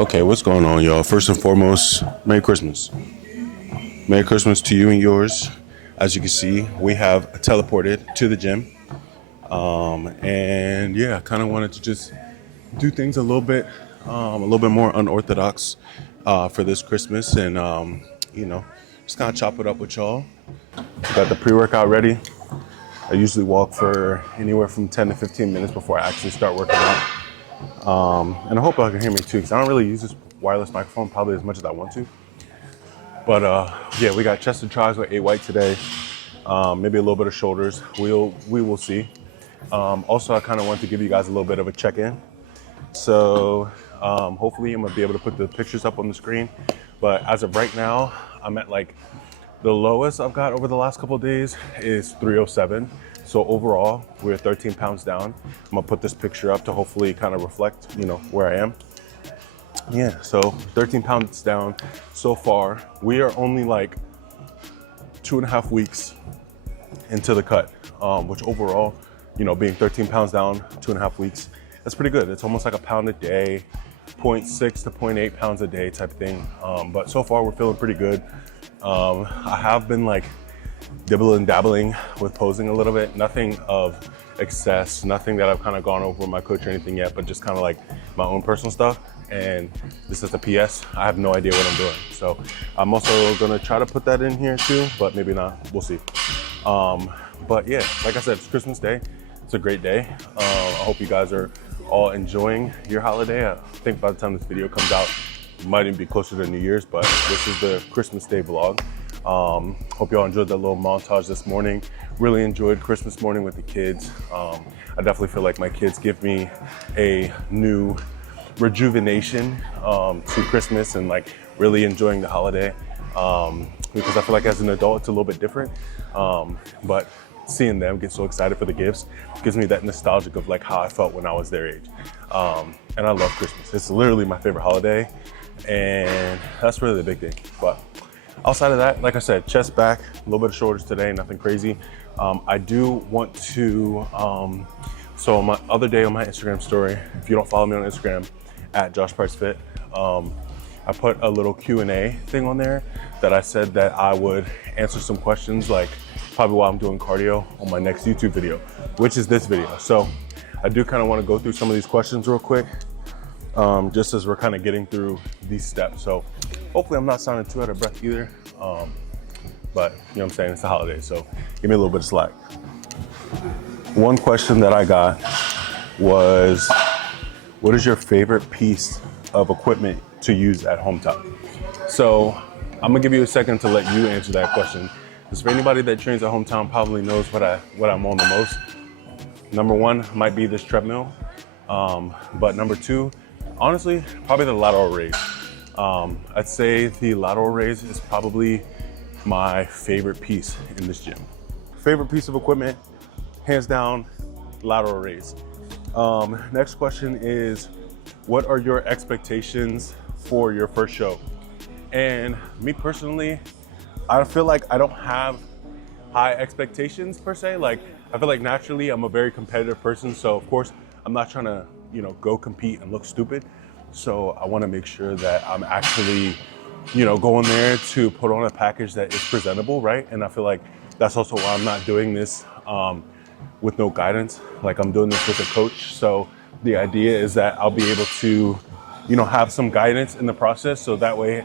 Okay, what's going on, y'all? First and foremost, Merry Christmas. Merry Christmas to you and yours. As you can see, we have teleported to the gym. And yeah, I kind of wanted to just do things a little bit more unorthodox for this Christmas, and just kind of chop it up with y'all. Got the pre-workout ready. I usually walk for anywhere from 10 to 15 minutes before I actually start working out. And I hope y'all can hear me too, because I don't really use this wireless microphone probably as much as I want to. But yeah, we got chest and tries with 8 white today. Maybe a little bit of shoulders. We will see. Also, I kind of want to give you guys a little bit of a check-in. So hopefully I'm gonna be able to put the pictures up on the screen. But as of right now, I'm at like the lowest I've got over the last couple of days is 307. So overall, we're 13 pounds down. I'm gonna put this picture up to hopefully kind of reflect, where I am. Yeah, so 13 pounds down so far. We are only like 2.5 weeks into the cut, which overall, being 13 pounds down, 2.5 weeks, that's pretty good. It's almost like a pound a day, 0.6 to 0.8 pounds a day type thing. But so far we're feeling pretty good. I have been like dibbling dabbling with posing a little bit, nothing of excess, nothing that I've kind of gone over with my coach or anything yet, but just kind of like my own personal stuff. And this is the PS. I have no idea what I'm doing. So I'm also gonna try to put that in here too, but maybe not, we'll see. But yeah, like I said, it's Christmas Day. It's a great day. I hope you guys are all enjoying your holiday. I think by the time this video comes out, it might even be closer to New Year's, but this is the Christmas Day vlog. Hope y'all enjoyed that little montage this morning. Really enjoyed Christmas morning with the kids. I definitely feel like my kids give me a new rejuvenation to Christmas and like really enjoying the holiday. Because I feel like as an adult, it's a little bit different. But seeing them get so excited for the gifts gives me that nostalgic of like how I felt when I was their age. And I love Christmas. It's literally my favorite holiday. And that's really the big thing. But outside of that, like I said, chest back, a little bit of shoulders today, nothing crazy. I do want to, so my other day on my Instagram story, if you don't follow me on Instagram, at Josh Price Fit, I put a little Q&A thing on there that I said that I would answer some questions, like probably while I'm doing cardio on my next YouTube video, which is this video. So I do kind of want to go through some of these questions real quick, just as we're kind of getting through these steps. So hopefully I'm not sounding too out of breath either. But you know what I'm saying, it's the holidays, so give me a little bit of slack. One question that I got was, what is your favorite piece of equipment to use at Hometown? So I'm gonna give you a second to let you answer that question. Because for anybody that trains at Hometown probably knows what I'm on the most. Number one might be this treadmill. But number two, honestly, probably the lateral raise. I'd say the lateral raise is probably my favorite piece in this gym. Favorite piece of equipment, hands down, lateral raise. Next question is, what are your expectations for your first show? And me personally, I feel like I don't have high expectations per se. Like, I feel like naturally I'm a very competitive person. So of course, I'm not trying to, go compete and look stupid. So I want to make sure that I'm actually, going there to put on a package that is presentable, right? And I feel like that's also why I'm not doing this with no guidance. Like, I'm doing this with a coach. So the idea is that I'll be able to, have some guidance in the process. So that way,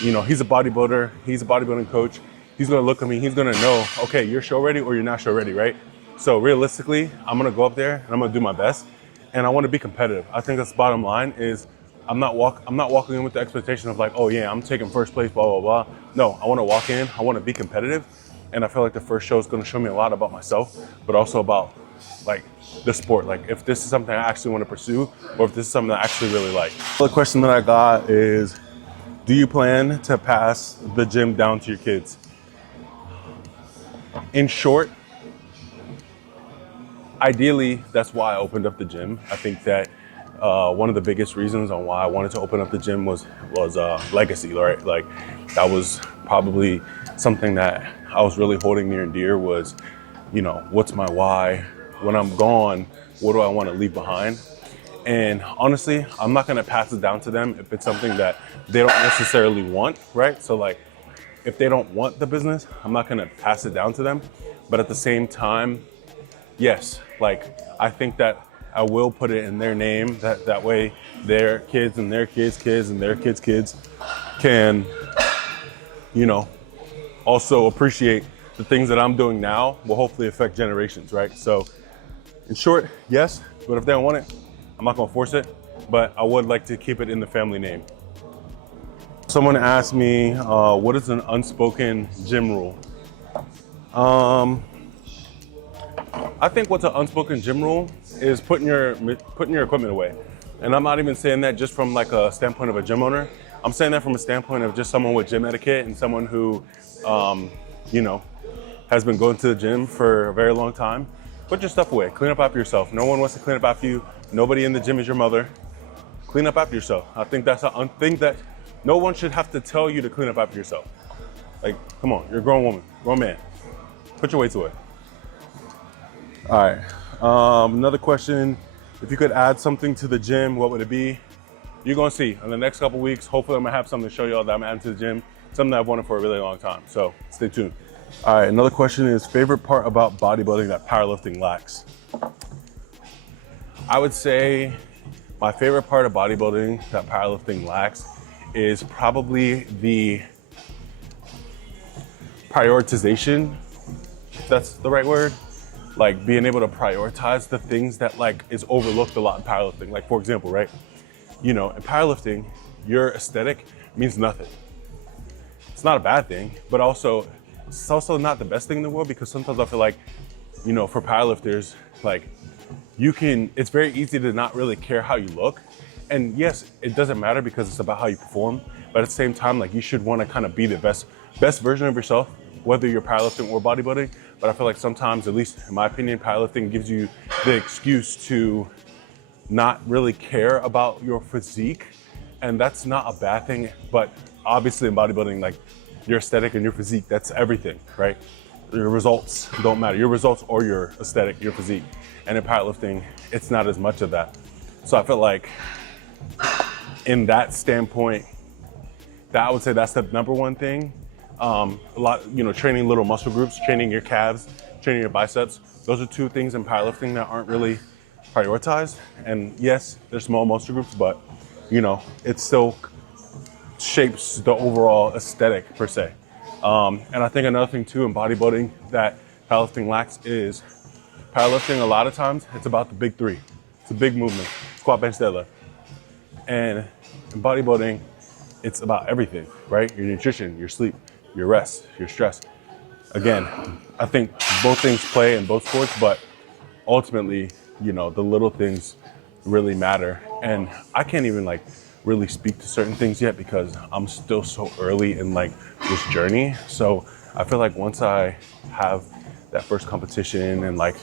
he's a bodybuilder, he's a bodybuilding coach. He's gonna look at me, he's gonna know, okay, you're show ready or you're not show ready, right? So realistically, I'm gonna go up there and I'm gonna do my best. And I wanna be competitive. I think that's the bottom line is, I'm not walking in with the expectation of like, oh yeah, I'm taking first place, blah, blah, blah. No, I wanna walk in, I wanna be competitive. And I feel like the first show is gonna show me a lot about myself, but also about like the sport. Like if this is something I actually wanna pursue, or if this is something I actually really like. The question that I got is, do you plan to pass the gym down to your kids? In short, ideally, that's why I opened up the gym. I think that one of the biggest reasons on why I wanted to open up the gym was legacy, right? Like that was probably something that I was really holding near and dear was, what's my why? When I'm gone, what do I want to leave behind? And honestly, I'm not gonna pass it down to them if it's something that they don't necessarily want, right? So like, if they don't want the business, I'm not gonna pass it down to them. But at the same time, yes, like I think that I will put it in their name. That way their kids and their kids' kids and their kids' kids can, you know, also appreciate the things that I'm doing now will hopefully affect generations, right? So in short, yes, but if they don't want it, I'm not gonna force it, but I would like to keep it in the family name. Someone asked me, what is an unspoken gym rule? I think what's an unspoken gym rule is putting your equipment away. And I'm not even saying that just from like a standpoint of a gym owner. I'm saying that from a standpoint of just someone with gym etiquette and someone who, you know, has been going to the gym for a very long time. Put your stuff away, clean up after yourself. No one wants to clean up after you. Nobody in the gym is your mother. Clean up after yourself. I think that's a thing that no one should have to tell you to clean up after yourself. Like, come on, you're a grown woman, grown man. Put your weights away. All right, another question. If you could add something to the gym, what would it be? You're gonna see in the next couple weeks, hopefully I'm gonna have something to show y'all that I'm adding to the gym, something that I've wanted for a really long time, so stay tuned. All right, another question is, favorite part about bodybuilding that powerlifting lacks? I would say my favorite part of bodybuilding that powerlifting lacks is probably the prioritization, if that's the right word. Like being able to prioritize the things that like is overlooked a lot in powerlifting. Like for example, right? You know, in powerlifting, your aesthetic means nothing. It's not a bad thing, but also it's also not the best thing in the world, because sometimes I feel like, you know, for powerlifters, like it's very easy to not really care how you look. And yes, it doesn't matter because it's about how you perform, but at the same time, like you should want to kind of be the best version of yourself, whether you're powerlifting or bodybuilding. But I feel like sometimes, at least in my opinion, powerlifting gives you the excuse to not really care about your physique. And that's not a bad thing, but obviously in bodybuilding, like your aesthetic and your physique, that's everything, right? Your results don't matter. Your results or your aesthetic, your physique. And in powerlifting, it's not as much of that. So I feel like in that standpoint, that I would say that's the number one thing. A lot, you know, training little muscle groups, training your calves, training your biceps. Those are two things in powerlifting that aren't really prioritized. And yes, they're small muscle groups, but you know, it still shapes the overall aesthetic per se. And I think another thing too in bodybuilding that powerlifting lacks is powerlifting, a lot of times it's about the big three. It's a big movement, squat, bench, deadlift. And in bodybuilding, it's about everything, right? Your nutrition, your sleep, your rest, your stress. Again, I think both things play in both sports, but ultimately, you know, the little things really matter. And I can't even like really speak to certain things yet because I'm still so early in like this journey. So I feel like once I have that first competition and like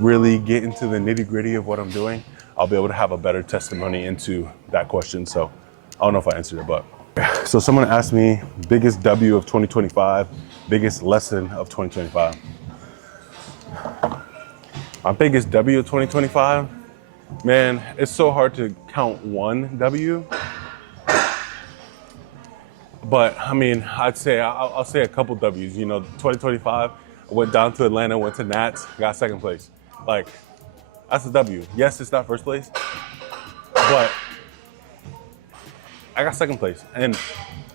really get into the nitty gritty of what I'm doing, I'll be able to have a better testimony into that question. So I don't know if I answered it, but. So someone asked me, biggest W of 2025, biggest lesson of 2025. My biggest W of 2025, man, it's so hard to count one W. But I mean, I'd say, I'll say a couple W's. You know, 2025, I went down to Atlanta, went to Nats, got second place. Like, that's a W. Yes, it's not first place, but I got second place. And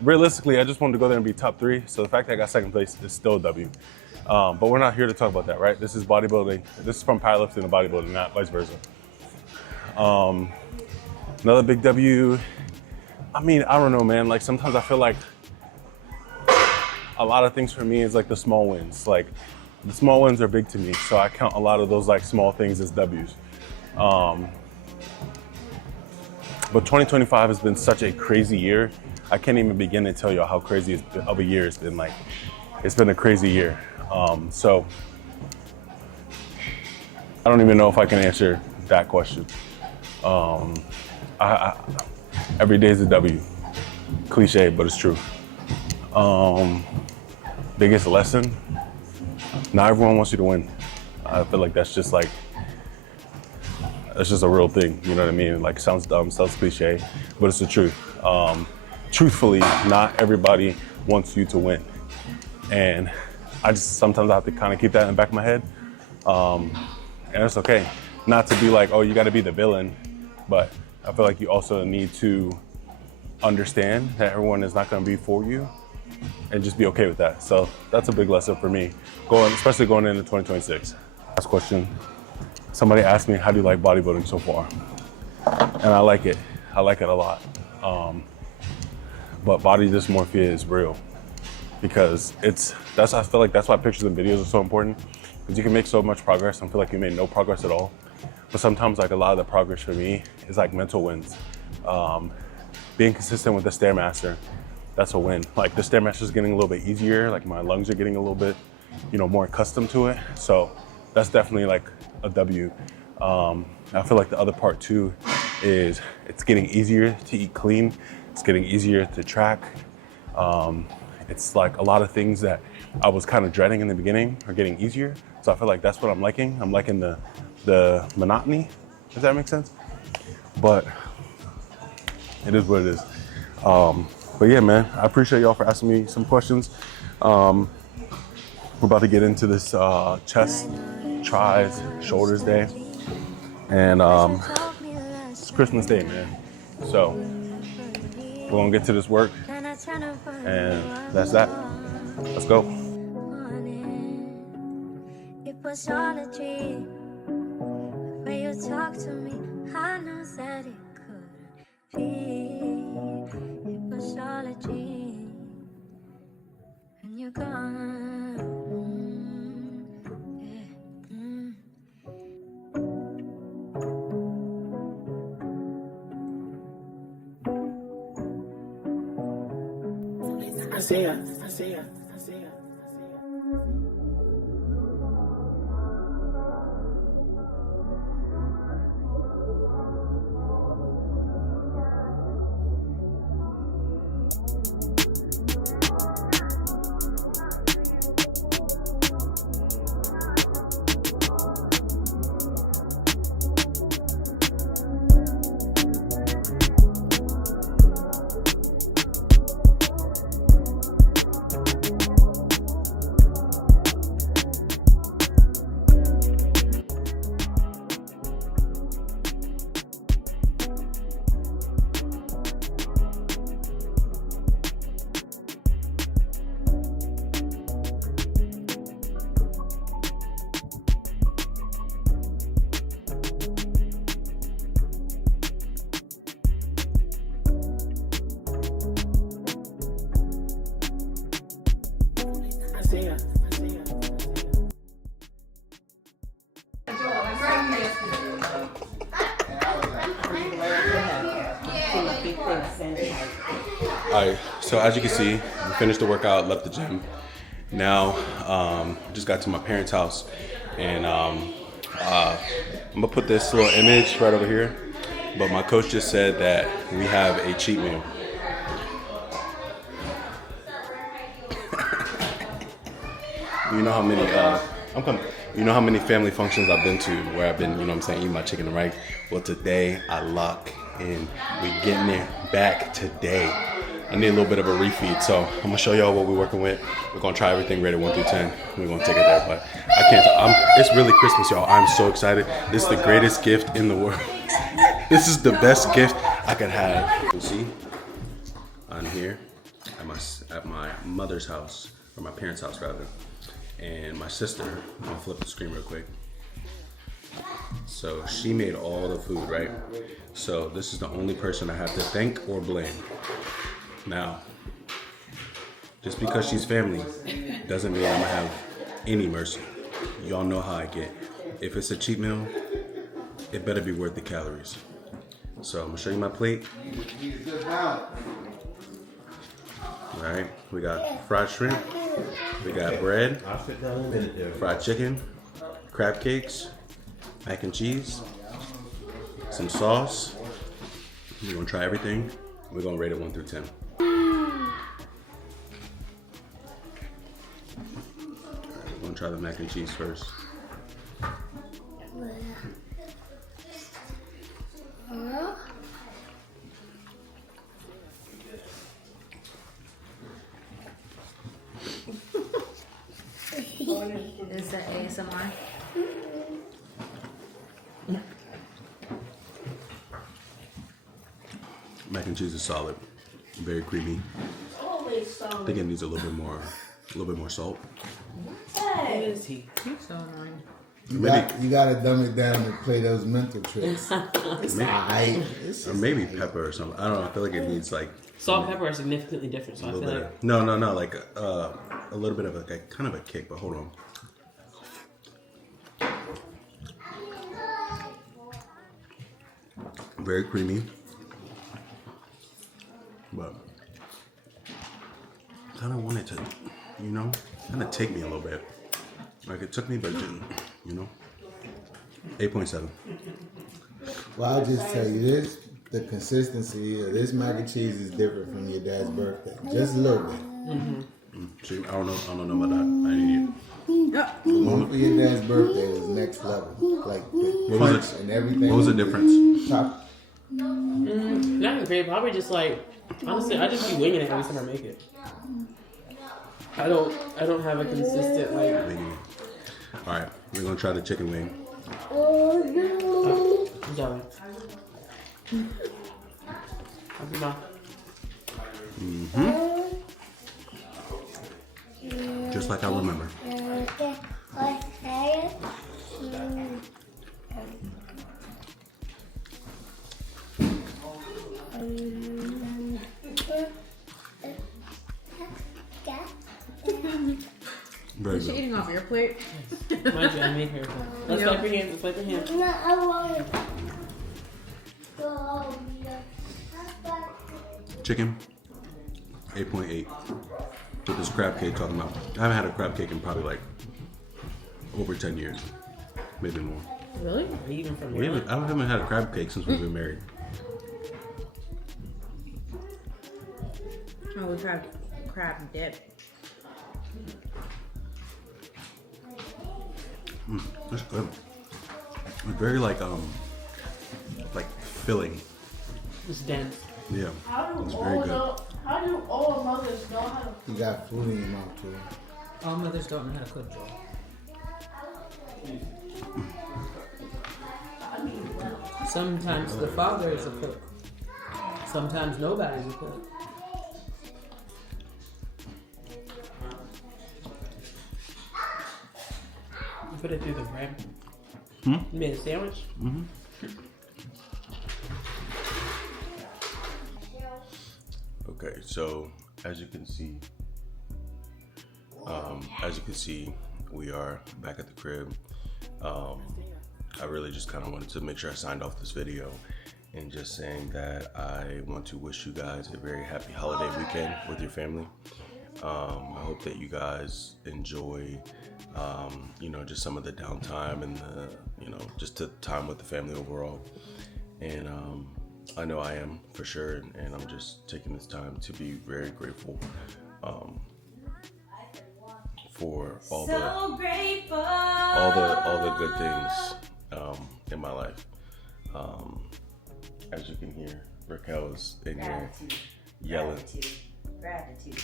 realistically, I just wanted to go there and be top three. So the fact that I got second place is still a W. But we're not here to talk about that, right? This is bodybuilding. This is from powerlifting to bodybuilding, not vice versa. Another big W, I mean, I don't know, man. Like sometimes I feel like a lot of things for me is like the small wins. Like the small wins are big to me. So I count a lot of those like small things as W's. But 2025 has been such a crazy year. I can't even begin to tell you how crazy of a year it's been. Like, it's been a crazy year. So I don't even know if I can answer that question. Every day is a W. Cliche, but it's true. Biggest lesson, not everyone wants you to win. I feel like that's just like, It's just a real thing, you know what I mean? Like, sounds dumb, sounds cliche, but it's the truth. Truthfully, not everybody wants you to win. And I just sometimes I have to kind of keep that in the back of my head. And it's okay. Not to be like, oh, you got to be the villain, but I feel like you also need to understand that everyone is not going to be for you and just be okay with that. So that's a big lesson for me, especially going into 2026. Last question. Somebody asked me, how do you like bodybuilding so far? And I like it. I like it a lot. But body dysmorphia is real because I feel like that's why pictures and videos are so important, because you can make so much progress and feel like you made no progress at all. But sometimes like a lot of the progress for me is like mental wins. Being consistent with the Stairmaster, that's a win. Like the Stairmaster is getting a little bit easier. Like my lungs are getting a little bit, more accustomed to it. So that's definitely like a W. I feel like the other part too is it's getting easier to eat clean. It's getting easier to track. It's like a lot of things that I was kind of dreading in the beginning are getting easier. So I feel like that's what I'm liking. I'm liking the monotony, if that makes sense. But it is what it is. But yeah, man, I appreciate y'all for asking me some questions. We're about to get into this chest, tries, shoulders day. And it's Christmas Day, man. So we're gonna get to this work, and that's that. Let's go. It was all a dream. When you talk to me, I knew that it couldn't be. It was all a dream. And you're gone. I see ya. Alright, so as you can see, we finished the workout, left the gym. Now, just got to my parents' house, and I'm gonna put this little image right over here. But my coach just said that we have a cheat meal. You know how many You know how many family functions I've been to where I've been, eating my chicken and rice. Well, today I lock in. We getting it back today. I need a little bit of a refeed, so I'm gonna show y'all what we're working with. We're gonna try everything rated 1 through 10. We're gonna take it there, but I can't. It's really Christmas, y'all. I'm so excited. This is the greatest gift in the world. This is the best gift I could have. You see, I'm here at my mother's house, or my parents' house rather, and my sister. I'm gonna flip the screen real quick. So she made all the food, right? So this is the only person I have to thank or blame. Now, just because she's family doesn't mean I'm gonna have any mercy. Y'all know how I get. If it's a cheat meal, it better be worth the calories. So I'm gonna show you my plate. All right, we got fried shrimp, we got bread, fried chicken, crab cakes, mac and cheese, some sauce. We're gonna try everything. We're gonna rate it 1 through 10. We're gonna try the mac and cheese first. Is that ASMR? Mac and cheese is solid, very creamy. Always solid. I think it needs a little bit more salt. What is he? He's so annoying. You gotta dumb it down to play those mental tricks. It's alright. Or maybe pepper or something. I don't know. I feel like it needs like Salt and pepper are significantly different, so a I little feel bit. like No. Like a little bit of a kind of a kick. But hold on. Very creamy, but kind of wanted to, kind of take me a little bit. Like it took me, but it didn't. 8.7. Well, I'll just tell you this: the consistency of this mac and cheese is different from your dad's birthday, just a little bit. See, I don't know about that. I need it. The one for your dad's birthday was next level, like the was crunch and everything. What was the difference? Top. nothing great. Probably just like honestly, I just be winging it every time I make it. I don't have a consistent like. All right, we're gonna try the chicken wing. I'm sorry. Happy mouth. Just like I remember. Very Is she good. eating off your plate? Mind you, I made her. Let's clap your hands. Let's clap your hands. No, I want it. Chicken, 8.8. With this crab cake talking about. I haven't had a crab cake in probably like over 10 years, maybe more. Really? Are you even from I here? haven't had a crab cake since we've been married. Oh, we've had crab dip. That's good. It's very like filling. It's dense. Yeah, How it's do very all good. how do all mothers know how to? You got food in your mouth too. All mothers don't know how to cook, Joel. Sometimes the father is a cook. Sometimes nobody's a cook. You put it through the bread. You made a sandwich? Okay, so as you can see, we are back at the crib. I really just kind of wanted to make sure I signed off this video and just saying that I want to wish you guys a very happy holiday weekend with your family. I hope that you guys enjoy, just some of the downtime and just the time with the family overall. And I know I am for sure, and I'm just taking this time to be very grateful for all the good things in my life. As you can hear, Raquel's in here yelling. Gratitude.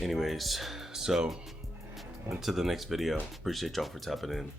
Anyways, so into the next video. Appreciate y'all for tapping in.